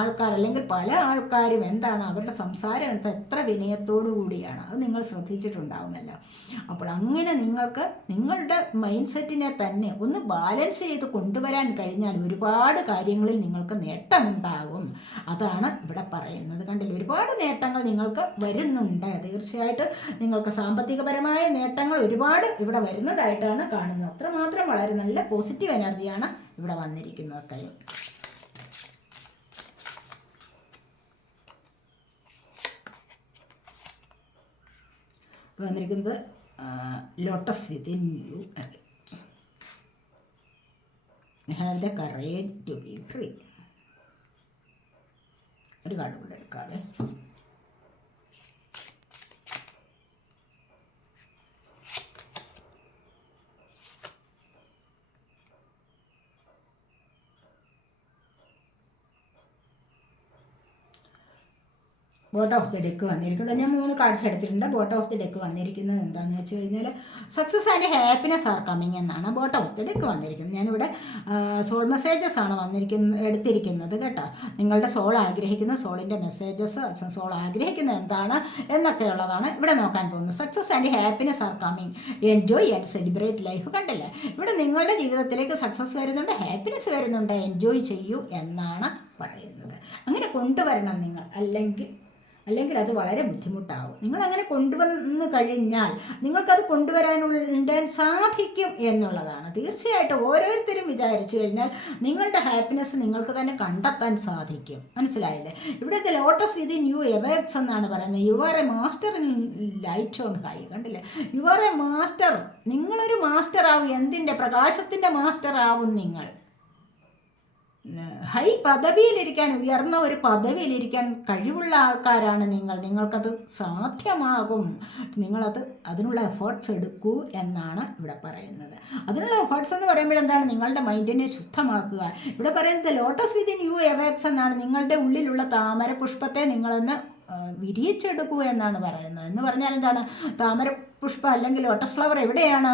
ആൾക്കാർ അല്ലെങ്കിൽ പല ആൾക്കാരും എന്താണ് അവരുടെ സംസാരം എന്താ എത്ര വിനയത്തോടു കൂടിയാണ്. അത് നിങ്ങൾ ശ്രദ്ധിച്ചിട്ടുണ്ടാവുമല്ലോ. അപ്പോൾ അങ്ങനെ നിങ്ങൾക്ക് നിങ്ങളുടെ മൈൻഡ് സെറ്റിനെ തന്നെ ഒന്ന് ബാലൻസ് ചെയ്ത് കൊണ്ടുവരാൻ കഴിഞ്ഞാൽ ഒരുപാട് കാര്യങ്ങളിൽ നിങ്ങൾക്ക് നേട്ടം ഉണ്ടാകും അതാണ് ഇവിടെ പറയുന്നത്. കണ്ടില്ല? ഒരുപാട് നേട്ടങ്ങൾ നിങ്ങൾക്ക് വരുന്നുണ്ട്. തീർച്ചയായിട്ടും നിങ്ങൾക്ക് സാമ്പത്തികപരമായ നേട്ടങ്ങൾ ഒരുപാട് ഇവിടെ വരുന്നതായിട്ടാണ് കാണുന്നത്. അത്രമാത്രം വളരെ നല്ല പോസിറ്റീവ് എനർജിയാണ് ഇവിടെ വന്നിരിക്കുന്നത് വന്നിരിക്കുന്നത് lotus within you have the courage to be free ഒരു കാർഡ് കൂടെ എടുക്കാതെ ബോട്ട് ഓഫ് ദി ഡെക്ക് വന്നിരിക്കുന്നത് ഞാൻ മൂന്ന് കാർഡ്സ് എടുത്തിട്ടുണ്ട്. ബോട്ട് ഓഫ് ദി ഡെക്ക് വന്നിരിക്കുന്നത് എന്താണെന്ന് വെച്ച് കഴിഞ്ഞാൽ success and happiness are coming എന്നാണ് ബോട്ട് ഓഫ് ദി ഡെക്ക് വന്നിരിക്കുന്നത്. ഞാനിവിടെ സോൾ മെസ്സേജസ് ആണ് വന്നിരിക്കുന്ന എടുത്തിരിക്കുന്നത് കേട്ടോ. നിങ്ങളുടെ സോൾ ആഗ്രഹിക്കുന്ന സോളിന്റെ മെസ്സേജസ് സോൾ ആഗ്രഹിക്കുന്ന എന്താണ് എന്നൊക്കെയുള്ളതാണ് ഇവിടെ നോക്കാൻ പോകുന്നത്. Success and happiness are coming enjoy and celebrate life കണ്ടില്ലേ? ഇവിടെ നിങ്ങളുടെ ജീവിതത്തിലേക്ക് സക്സസ് വരുന്നുണ്ട് ഹാപ്പിനെസ് വരുന്നുണ്ട്. എൻജോയ് ചെയ്യൂ എന്നാണ് പറയുന്നത്. അങ്ങനെ കൊണ്ടുവരണം നിങ്ങൾ. അല്ലെങ്കിൽ അല്ലെങ്കിൽ അത് വളരെ ബുദ്ധിമുട്ടാവും. നിങ്ങൾ അങ്ങനെ കൊണ്ടുവന്ന് കഴിഞ്ഞാൽ നിങ്ങൾക്കത് കൊണ്ടുവരാനുള്ള സാധിക്കും എന്നുള്ളതാണ്. തീർച്ചയായിട്ടും ഓരോരുത്തരും വിചാരിച്ചു കഴിഞ്ഞാൽ നിങ്ങളുടെ ഹാപ്പിനെസ് നിങ്ങൾക്ക് തന്നെ കണ്ടെത്താൻ സാധിക്കും. മനസ്സിലായില്ലേ? ഇവിടുത്തെ ലോട്ടസ് വിത്ത് ന്യൂ എവേക്സ് എന്നാണ് പറയുന്നത്. You are a master in light on high കണ്ടില്ലേ? യു ആർ എ മാസ്റ്റർ നിങ്ങളൊരു മാസ്റ്റർ ആവും. എന്തിന്റെ പ്രകാശത്തിന്റെ മാസ്റ്റർ ആവും നിങ്ങൾ. ഹൈ പദവിയിലിരിക്കാൻ ഉയർന്ന ഒരു പദവിയിലിരിക്കാൻ കഴിവുള്ള ആൾക്കാരാണ് നിങ്ങൾ. നിങ്ങൾക്കത് സാധ്യമാകും. നിങ്ങളത് അതിനുള്ള എഫേർട്സ് എടുക്കൂ എന്നാണ് ഇവിടെ പറയുന്നത്. അതിനുള്ള എഫേർട്സ് എന്ന് പറയുമ്പോൾ എന്താണ്? നിങ്ങളുടെ മൈൻഡിനെ ശുദ്ധമാക്കുക. ഇവിടെ പറയുന്നത് ലോട്ടസ് വിതിൻ യു എവേക്സ് എന്നാണ്. നിങ്ങളുടെ ഉള്ളിലുള്ള താമര പുഷ്പത്തെ നിങ്ങളൊന്ന് വിരിയിച്ചെടുക്കുക വിരിയിച്ചെടുക്കൂ എന്നാണ് പറയുന്നത്. എന്ന് പറഞ്ഞാൽ എന്താണ്? താമര പുഷ്പം അല്ലെങ്കിൽ ലോട്ടസ് ഫ്ലവർ എവിടെയാണ്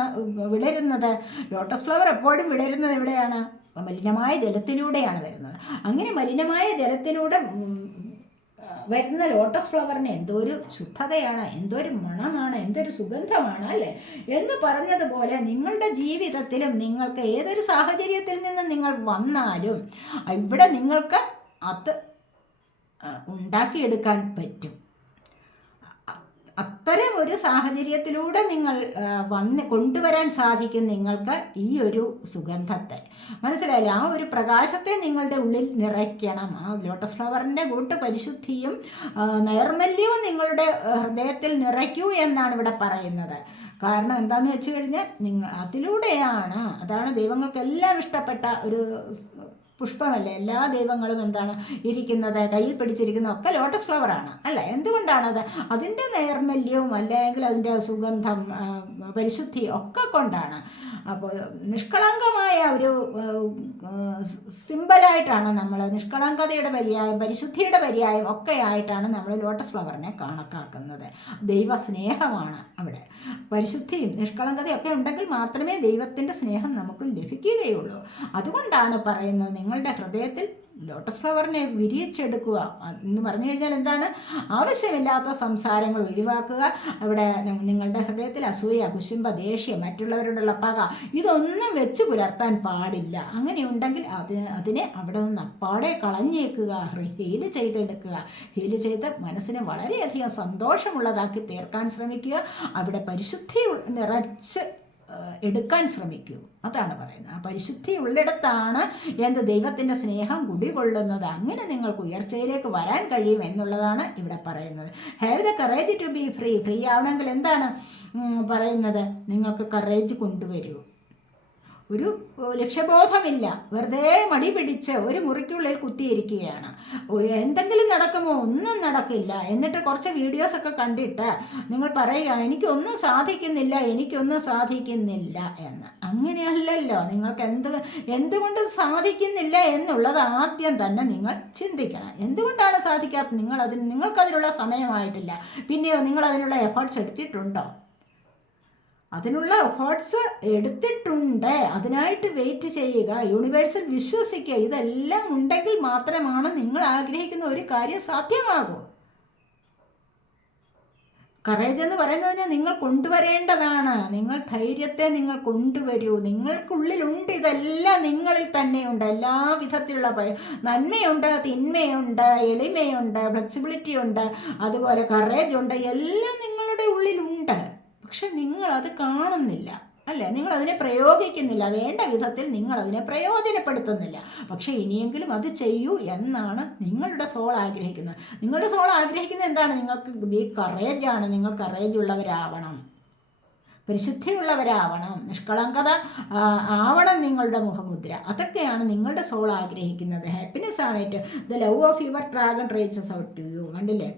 വിളരുന്നത്? ലോട്ടസ് ഫ്ലവർ എപ്പോഴും വിളരുന്നത് എവിടെയാണ്? മലിനമായ ജലത്തിലൂടെയാണ് വരുന്നത്. അങ്ങനെ മലിനമായ ജലത്തിലൂടെ വരുന്ന ലോട്ടസ് ഫ്ലവറിന് എന്തോ ഒരു ശുദ്ധതയാണ് എന്തോ ഒരു മണമാണ് എന്തൊരു സുഗന്ധമാണ് അല്ലേ? എന്ന് പറഞ്ഞതുപോലെ നിങ്ങളുടെ ജീവിതത്തിലും നിങ്ങൾക്ക് ഏതൊരു സാഹചര്യത്തിൽ നിന്ന് നിങ്ങൾ വന്നാലും ഇവിടെ നിങ്ങൾക്ക് അത് ഉണ്ടാക്കിയെടുക്കാൻ പറ്റും. അത്തരം ഒരു സാഹചര്യത്തിലൂടെ നിങ്ങൾ വന്ന് കൊണ്ടുവരാൻ സാധിക്കും നിങ്ങൾക്ക് ഈ ഒരു സുഗന്ധത്തെ. മനസ്സിലായില്ലേ? ആ ഒരു പ്രകാശത്തെ നിങ്ങളുടെ ഉള്ളിൽ നിറയ്ക്കണം. ആ ലോട്ടസ് ഫ്ലവറിന്റെ കൂട്ട് പരിശുദ്ധിയും നൈർമല്യവും നിങ്ങളുടെ ഹൃദയത്തിൽ നിറയ്ക്കൂ എന്നാണ് ഇവിടെ പറയുന്നത്. കാരണം എന്താണെന്ന് വെച്ച് കഴിഞ്ഞാൽ നിങ്ങൾ അതിലൂടെയാണ് അതാണ് ദൈവങ്ങൾക്കെല്ലാം ഇഷ്ടപ്പെട്ട ഒരു പുഷ്പമല്ലേ? എല്ലാ ദൈവങ്ങളും എന്താണ് ഇരിക്കുന്നത്? കയ്യിൽ പിടിച്ചിരിക്കുന്ന ഒക്കെ ലോട്ടസ് ഫ്ലവർ ആണ്. അല്ല? എന്തുകൊണ്ടാണത്? അതിന്റെ നൈർമല്യവും അല്ലെങ്കിൽ അതിന്റെ സുഗന്ധം പരിശുദ്ധി ഒക്കെ കൊണ്ടാണ്. അപ്പോൾ നിഷ്കളങ്കമായ ഒരു സിമ്പിളായിട്ടാണ് നമ്മൾ നിഷ്കളങ്കതയുടെ പര്യായം പരിശുദ്ധിയുടെ പര്യായം ഒക്കെ ആയിട്ടാണ് നമ്മൾ ലോട്ടസ് ഫ്ലവറിനെ കണക്കാക്കുന്നത്. ദൈവസ്നേഹമാണ് അവിടെ. പരിശുദ്ധിയും നിഷ്കളങ്കതയും ഒക്കെ ഉണ്ടെങ്കിൽ മാത്രമേ ദൈവത്തിന്റെ സ്നേഹം നമുക്ക് ലഭിക്കുകയുള്ളൂ. അതുകൊണ്ടാണ് പറയുന്നത് നിങ്ങളുടെ ഹൃദയത്തിൽ ലോട്ടസ് ഫ്ലവറിനെ വിരിയിച്ചെടുക്കുക എന്ന് പറഞ്ഞു കഴിഞ്ഞാൽ എന്താണ്? ആവശ്യമില്ലാത്ത സംസാരങ്ങൾ ഒഴിവാക്കുക. അവിടെ നിങ്ങളുടെ ഹൃദയത്തിൽ അസൂയ കുശുംബ ദേഷ്യം മറ്റുള്ളവരോടുള്ള പക ഇതൊന്നും വെച്ച് പുലർത്താൻ പാടില്ല. അങ്ങനെയുണ്ടെങ്കിൽ അത് അതിനെ അവിടെ നിന്ന് അപ്പാടെ കളഞ്ഞേക്കുക ഹീൽ ചെയ്തെടുക്കുക. ഹീൽ ചെയ്ത് മനസ്സിനെ വളരെയധികം സന്തോഷമുള്ളതാക്കി തീർക്കാൻ ശ്രമിക്കുക. അവിടെ പരിശുദ്ധി നിറച്ച് എടുക്കാൻ ശ്രമിക്കൂ. അതാണ് പറയുന്നത്. ആ പരിശുദ്ധി ഉള്ളിടത്താണ് എന്ത് ദൈവത്തിന്റെ സ്നേഹം കുടികൊള്ളുന്നത്. അങ്ങനെ നിങ്ങൾക്ക് ഉയർച്ചയിലേക്ക് വരാൻ കഴിയും എന്നുള്ളതാണ് ഇവിടെ പറയുന്നത്. Have the courage to be free free ആവണമെങ്കിൽ എന്താണ് പറയുന്നത്? നിങ്ങൾക്ക് കറേജ് കൊണ്ടുവരൂ. ഒരു ലക്ഷ്യബോധമില്ല. വെറുതെ മടി പിടിച്ച് ഒരു മുറിക്കുള്ളിൽ കുത്തിയിരിക്കുകയാണ്. എന്തെങ്കിലും നടക്കുമോ? ഒന്നും നടക്കില്ല. എന്നിട്ട് കുറച്ച് വീഡിയോസൊക്കെ കണ്ടിട്ട് നിങ്ങൾ പറയുകയാണ് എനിക്കൊന്നും സാധിക്കുന്നില്ല എനിക്കൊന്നും സാധിക്കുന്നില്ല എന്ന്. അങ്ങനെയല്ലല്ലോ. നിങ്ങൾക്ക് എന്ത് എന്തുകൊണ്ട് സാധിക്കുന്നില്ല എന്നുള്ളത് ആദ്യം തന്നെ നിങ്ങൾ ചിന്തിക്കണം. എന്തുകൊണ്ടാണ് സാധിക്കാത്തത് നിങ്ങൾ അതിന് നിങ്ങൾക്കതിനുള്ള സമയമായിട്ടില്ല. പിന്നെയോ നിങ്ങൾ അതിനുള്ള എഫേർട്ട്സ് എടുത്തിട്ടുണ്ടോ? അതിനുള്ള എഫേർട്സ് എടുത്തിട്ടുണ്ട്. അതിനായിട്ട് വെയിറ്റ് ചെയ്യുക. യൂണിവേഴ്സിൽ വിശ്വസിക്കുക. ഇതെല്ലാം ഉണ്ടെങ്കിൽ മാത്രമാണ് നിങ്ങൾ ആഗ്രഹിക്കുന്ന ഒരു കാര്യം സാധ്യമാകൂ. കറേജ് എന്ന് പറയുന്നതിനെ നിങ്ങൾ കൊണ്ടുവരേണ്ടതാണ്. നിങ്ങൾ ധൈര്യത്തെ നിങ്ങൾ കൊണ്ടുവരൂ. നിങ്ങൾക്കുള്ളിലുണ്ട്. ഇതെല്ലാം നിങ്ങളിൽ തന്നെയുണ്ട്. എല്ലാ വിധത്തിലുള്ള നന്മയുണ്ട് തിന്മയുണ്ട് എളിമയുണ്ട് ഫ്ലെക്സിബിലിറ്റി ഉണ്ട് അതുപോലെ കറേജ് ഉണ്ട്. എല്ലാം നിങ്ങളുടെ ഉള്ളിലുണ്ട്. പക്ഷെ നിങ്ങളത് കാണുന്നില്ല അല്ലേ? നിങ്ങൾ അതിനെ പ്രയോഗിക്കുന്നില്ല. വേണ്ട വിധത്തിൽ നിങ്ങൾ അതിനെ പ്രയോജനപ്പെടുത്തുന്നില്ല. പക്ഷേ ഇനിയെങ്കിലും അത് ചെയ്യൂ എന്നാണ് നിങ്ങളുടെ സോൾ ആഗ്രഹിക്കുന്നത്. നിങ്ങളുടെ സോൾ ആഗ്രഹിക്കുന്നത് എന്താണ്? നിങ്ങൾക്ക് ബി കറേജ് ആണ്. നിങ്ങൾ കറേജ് ഉള്ളവരാവണം. പരിശുദ്ധിയുള്ളവരാവണം. നിഷ്കളങ്കത ആവണം നിങ്ങളുടെ മുഖമുദ്ര. അതൊക്കെയാണ് നിങ്ങളുടെ സോൾ ആഗ്രഹിക്കുന്നത്. ഹാപ്പിനെസ് ആണ് ഏറ്റവും. The love of your dragon reaches out to you കണ്ടില്ലേ?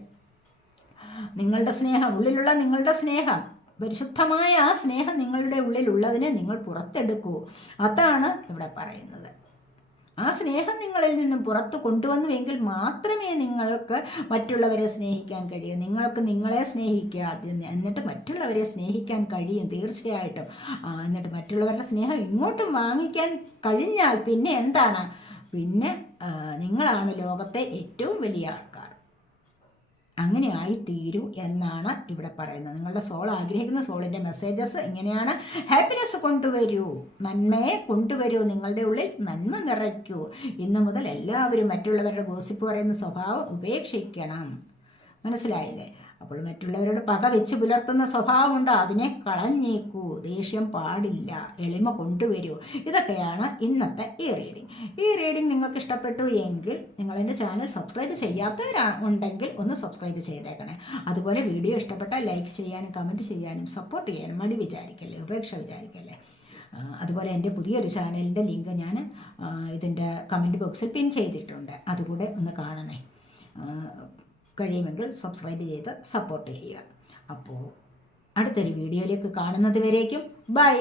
നിങ്ങളുടെ സ്നേഹം ഉള്ളിലുള്ള നിങ്ങളുടെ സ്നേഹം. പരിശുദ്ധമായ ആ സ്നേഹം നിങ്ങളുടെ ഉള്ളിലുള്ളതിനെ നിങ്ങൾ പുറത്തെടുക്കൂ. അതാണ് ഇവിടെ പറയുന്നത്. ആ സ്നേഹം നിങ്ങളിൽ നിന്നും പുറത്ത് കൊണ്ടുവന്നുവെങ്കിൽ മാത്രമേ നിങ്ങൾക്ക് മറ്റുള്ളവരെ സ്നേഹിക്കാൻ കഴിയൂ. നിങ്ങൾക്ക് നിങ്ങളെ സ്നേഹിക്കുക ആദ്യം എന്നിട്ട് മറ്റുള്ളവരെ സ്നേഹിക്കാൻ കഴിയും തീർച്ചയായിട്ടും. എന്നിട്ട് മറ്റുള്ളവരുടെ സ്നേഹം ഇങ്ങോട്ടും വാങ്ങിക്കാൻ കഴിഞ്ഞാൽ പിന്നെ എന്താണ്? പിന്നെ നിങ്ങളാണ് ലോകത്തെ ഏറ്റവും വലിയ ആൾക്കാർ അങ്ങനെ ആയിത്തീരൂ എന്നാണ് ഇവിടെ പറയുന്നത്. നിങ്ങളുടെ സോൾ ആഗ്രഹിക്കുന്ന സോളിന്റെ മെസ്സേജസ് ഇങ്ങനെയാണ്. ഹാപ്പിനെസ് കൊണ്ടുവരൂ. നന്മയെ കൊണ്ടുവരൂ. നിങ്ങളുടെ ഉള്ളിൽ നന്മ നിറയ്ക്കൂ. ഇന്നു മുതൽ എല്ലാവരും മറ്റുള്ളവരുടെ ഗോസിപ്പ് പറയുന്ന സ്വഭാവം ഉപേക്ഷിക്കണം. മനസ്സിലായില്ലേ? അപ്പോൾ മറ്റുള്ളവരോട് പക വെച്ച് പുലർത്തുന്ന സ്വഭാവമുണ്ടോ? അതിനെ കളഞ്ഞേക്കൂ. ദേഷ്യം പാടില്ല. എളിമ കൊണ്ടുവരൂ. ഇതൊക്കെയാണ് ഇന്നത്തെ ഈ റീഡിംഗ് ഈ റീഡിംഗ് നിങ്ങൾക്ക് ഇഷ്ടപ്പെട്ടു എങ്കിൽ നിങ്ങൾ എന്റെ ചാനൽ സബ്സ്ക്രൈബ് ചെയ്യാത്തവരാ ഉണ്ടെങ്കിൽ ഒന്ന് സബ്സ്ക്രൈബ് ചെയ്തേക്കണേ. അതുപോലെ വീഡിയോ ഇഷ്ടപ്പെട്ടാൽ ലൈക്ക് ചെയ്യാനും കമന്റ് ചെയ്യാനും സപ്പോർട്ട് ചെയ്യാനും മടി വിചാരിക്കല്ലേ? ഉപേക്ഷ വിചാരിക്കല്ലേ? അതുപോലെ എന്റെ പുതിയൊരു ചാനലിന്റെ ലിങ്ക് ഞാൻ ഇതിന്റെ കമന്റ് ബോക്സിൽ പിൻ ചെയ്തിട്ടുണ്ട്. അതുകൂടെ ഒന്ന് കാണണേ. കഴിയുമെങ്കിൽ സബ്സ്ക്രൈബ് ചെയ്ത് സപ്പോർട്ട് ചെയ്യുക. അപ്പോൾ അടുത്തൊരു വീഡിയോയിലേക്ക് കാണുന്നത് വരേക്കും. ബൈ